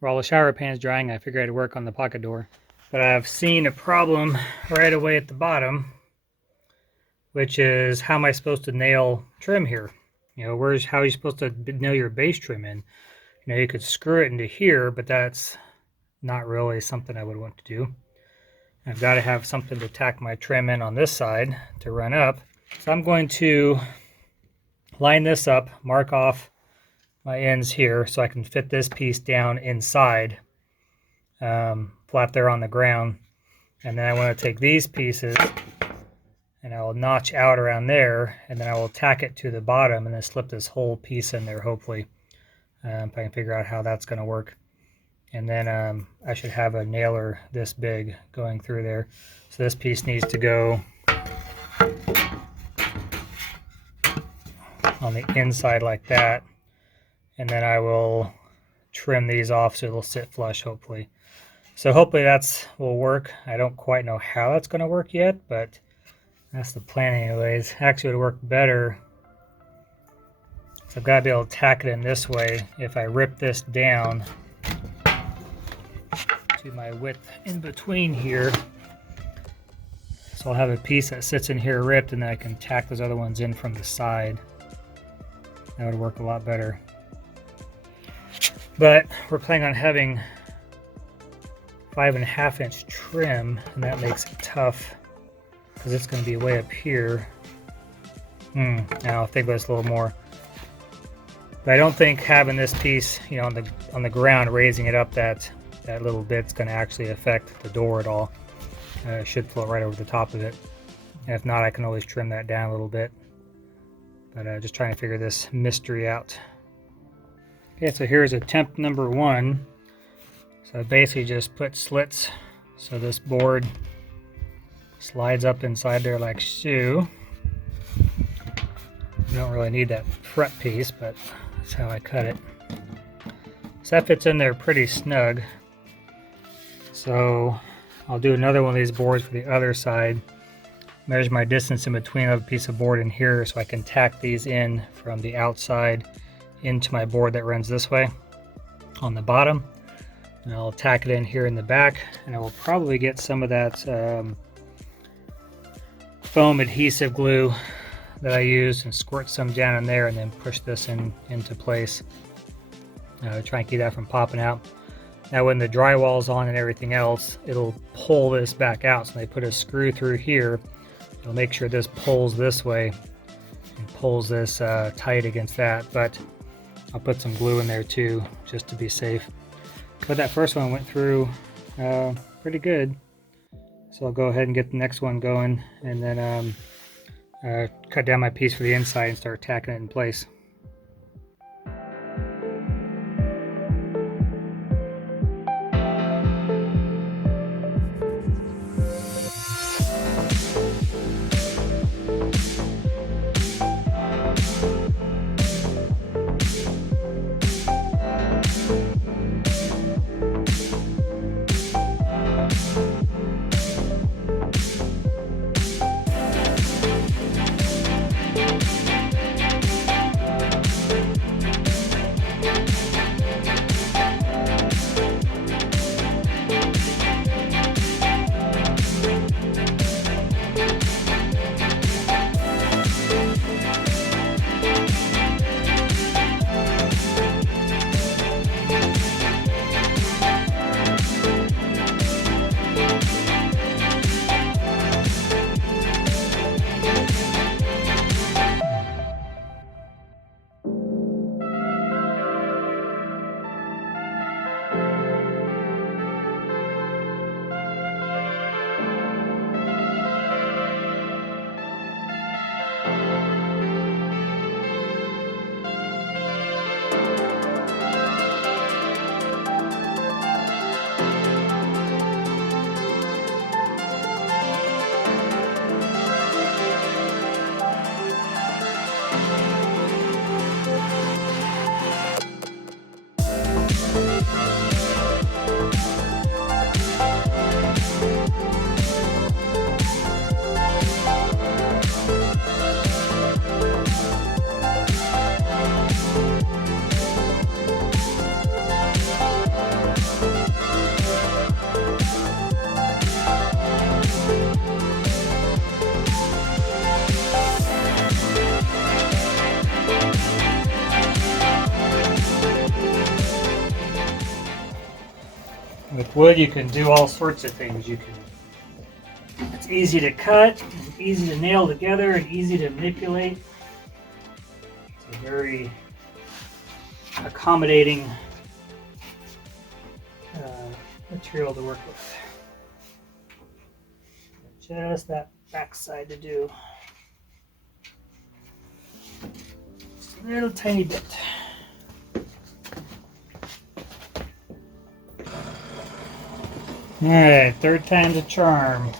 While the shower pan's drying, I figured I'd work on the pocket door. But I've seen a problem right away at the bottom, which is how am I supposed to nail trim here? You know, how are you supposed to nail your base trim in? You know, you could screw it into here, but that's not really something I would want to do. I've got to have something to tack my trim in on this side to run up. So I'm going to line this up, mark off my ends here so I can fit this piece down inside, flat there on the ground. And then I want to take these pieces and I will notch out around there, and then I will tack it to the bottom and then slip this whole piece in there, hopefully, if I can figure out how that's going to work. And then I should have a nailer this big going through there. So this piece needs to go on the inside like that, and then I will trim these off so it'll sit flush, hopefully. So hopefully that's will work. I don't quite know how that's going to work yet, but that's the plan anyways. Actually, it would work better. So I've got to be able to tack it in this way. If I rip this down to my width in between here, so I'll have a piece that sits in here ripped, and then I can tack those other ones in from the side. That would work a lot better. But we're planning on having 5.5 inch trim, and that makes it tough because it's going to be way up here. Now I'll think about this a little more. But I don't think having this piece, you know, on the ground, raising it up that little bit's going to actually affect the door at all. It should float right over the top of it. And if not, I can always trim that down a little bit. But just trying to figure this mystery out. Okay, so here's attempt number 1. So I basically just put slits so this board slides up inside there like so. You don't really need that front piece, but that's how I cut it. So that fits in there pretty snug. So I'll do another one of these boards for the other side. Measure my distance in between a piece of board and here so I can tack these in from the outside into my board that runs this way on the bottom. And I'll tack it in here in the back, and I will probably get some of that foam adhesive glue that I used and squirt some down in there and then push this into place. Try and keep that from popping out. Now when the drywall's on and everything else, it'll pull this back out. So they put a screw through here. It'll make sure this pulls this way and pulls this tight against that. But I'll put some glue in there too, just to be safe. But that first one went through pretty good. So I'll go ahead and get the next one going, and then cut down my piece for the inside and start tacking it in place. With wood, you can do all sorts of things. It's easy to cut, easy to nail together, and easy to manipulate. It's a very accommodating material to work with. Just that backside to do. Just a little tiny bit. Alright, third time's a charm.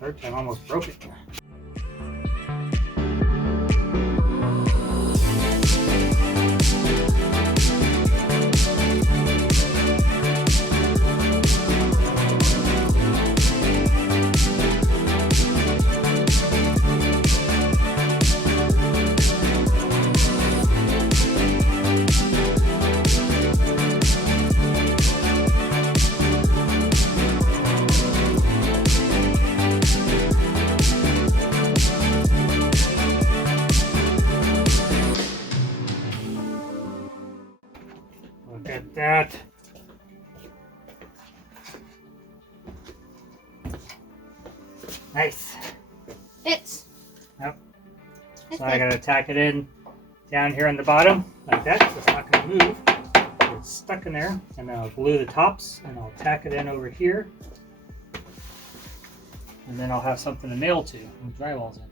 Third time almost broke it. Look at that. Nice. It's. Yep. So I gotta tack it in down here on the bottom like that, so it's not gonna move. It's stuck in there, and then I'll glue the tops and I'll tack it in over here. And then I'll have something to nail to when the drywall's in.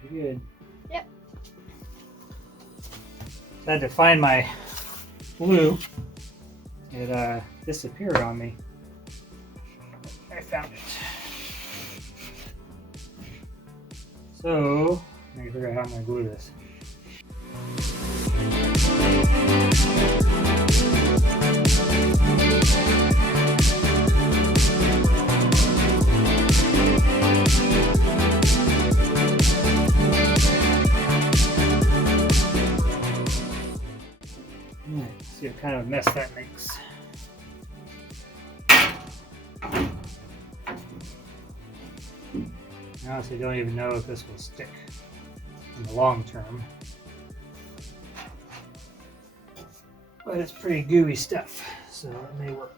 Pretty good. Yep. I had to find my glue. It disappeared on me. I found it. So, let me figure out how I'm going to glue this. See what kind of mess that makes. I honestly don't even know if this will stick in the long term. But it's pretty gooey stuff, so it may work.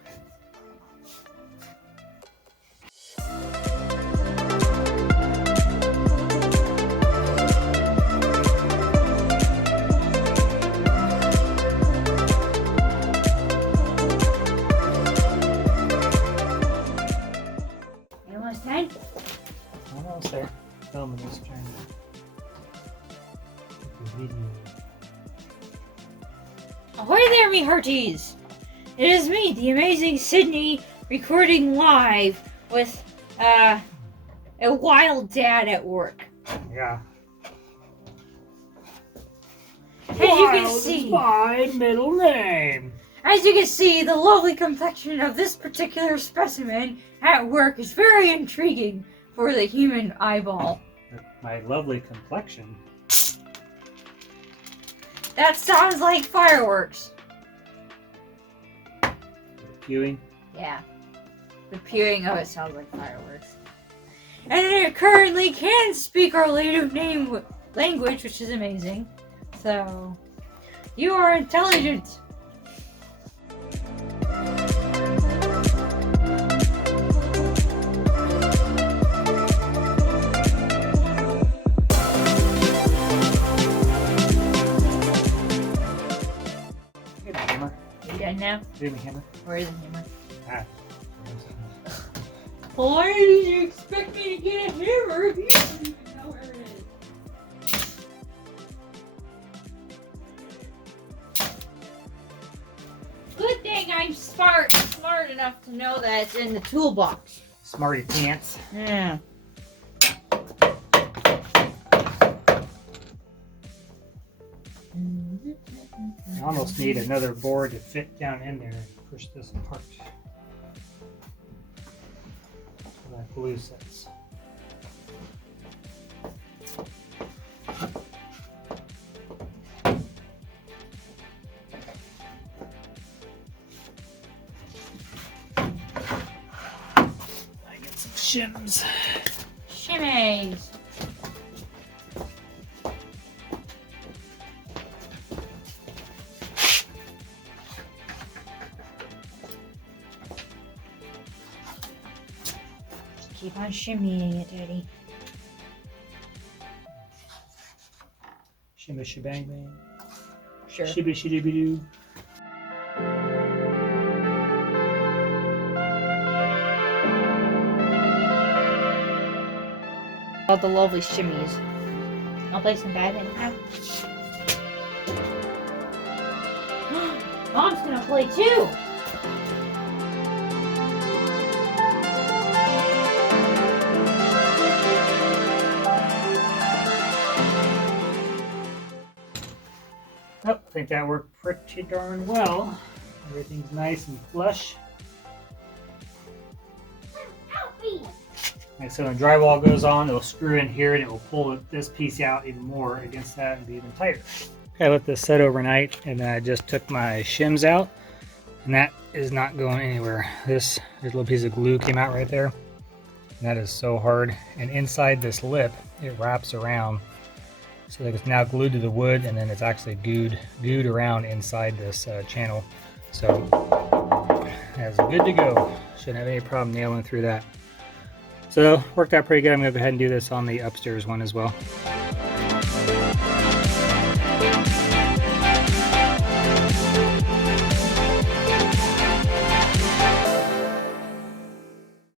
Almost there. Filming this trying to video. Ahoy there, me hearties! It is me, the amazing Sydney, recording live with a wild dad at work. Yeah. As you can see, my middle name. As you can see, the lovely complexion of this particular specimen at work is very intriguing for the human eyeball. My lovely complexion. That sounds like fireworks. Pewing. Yeah. The pewing of it sounds like fireworks. And it currently can speak our native language, which is amazing. So, you are intelligent. You done now? Do me hammer. Where is the hammer? Ah. Why did you expect me to get a hammer if you don't even know where it is? Good thing I'm smart enough to know that it's in the toolbox. Smarty pants. Yeah. I almost need another board to fit down in there and push this apart. So that glue sets. shims. Shimmies. Just keep on shimmying it, Daddy. Shimmy shebang bang. Sure. Shibby shibby doo. All the lovely shimmies. I'll play some badminton. Mom's gonna play too. Oh, I think that worked pretty darn well. Everything's nice and flush. And so when drywall goes on, it'll screw in here and it will pull this piece out even more against that and be even tighter. Okay, I let this set overnight and then I just took my shims out and that is not going anywhere. This little piece of glue came out right there. And that is so hard. And inside this lip, it wraps around. So that it's now glued to the wood and then it's actually gooed around inside this channel. So that's good to go. Shouldn't have any problem nailing through that. So worked out pretty good. I'm gonna go ahead and do this on the upstairs one as well.